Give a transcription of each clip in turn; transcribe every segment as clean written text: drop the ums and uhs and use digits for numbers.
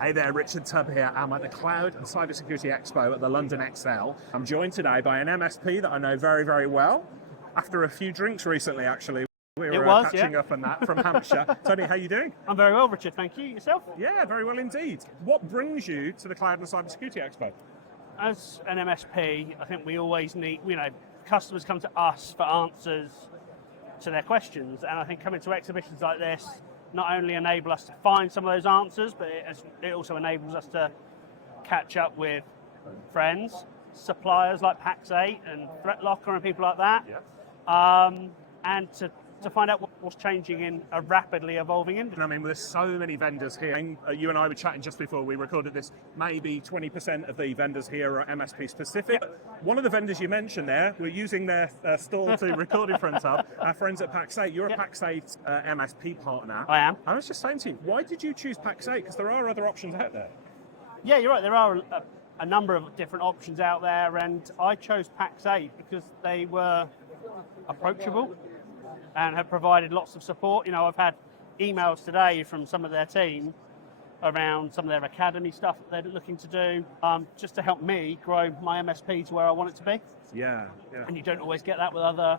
Hey there, Richard Tubb here. I'm at the Cloud Cyber Security Expo at the London XL. I'm joined today by an MSP that I know very, very well. After a few drinks recently, actually. We were catching up on that from Hampshire. Tony, how you doing? I'm very well, Richard. Thank you. Yourself? Yeah, very well indeed. What brings you to the Cloud and Cyber Security Expo? As an MSP, I think we always need, customers come to us for answers to their questions. And I think coming to exhibitions like this not only enable us to find some of those answers, but it also enables us to catch up with friends, suppliers like Pax8 and ThreatLocker and people like that, and to find out what's changing in a rapidly evolving industry. I mean, there's so many vendors here. You and I were chatting just before we recorded this. Maybe 20% of the vendors here are MSP specific. One of the vendors you mentioned there, we're using their stall to record in front of, our friends at Pax8. You're a Pax8 MSP partner. I am. I was just saying to you, why did you choose Pax8? Because there are other options out there. Yeah, you're right. There are a number of different options out there, and I chose Pax8 because they were approachable and have provided lots of support. I've had emails today from some of their team around some of their academy stuff that they're looking to do, just to help me grow my MSP to where I want it to be. Yeah. And you don't always get that with other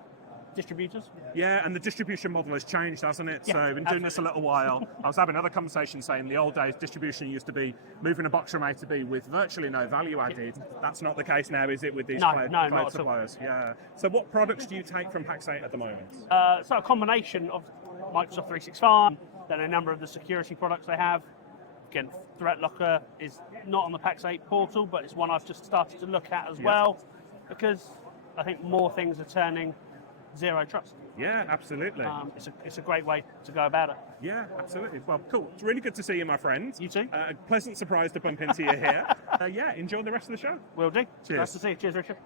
distributors. Yeah, and the distribution model has changed, hasn't it? Yeah, so I've been doing this a little while. I was having another conversation saying the old days distribution used to be moving a box from A to B with virtually no value added. That's not the case now, is it, with these cloud suppliers? Yeah. So what products do you take from Pax8 at the moment? So a combination of Microsoft 365, then a number of the security products they have. Again, ThreatLocker is not on the Pax8 portal, but it's one I've just started to look at as well, because I think more things are turning zero trust. Yeah, absolutely. It's a great way to go about it. Yeah, absolutely. Well, cool. It's really good to see you, my friend. You too. A pleasant surprise to bump into you here. Enjoy the rest of the show. Will do. Cheers. Nice to see you. Cheers, Richard.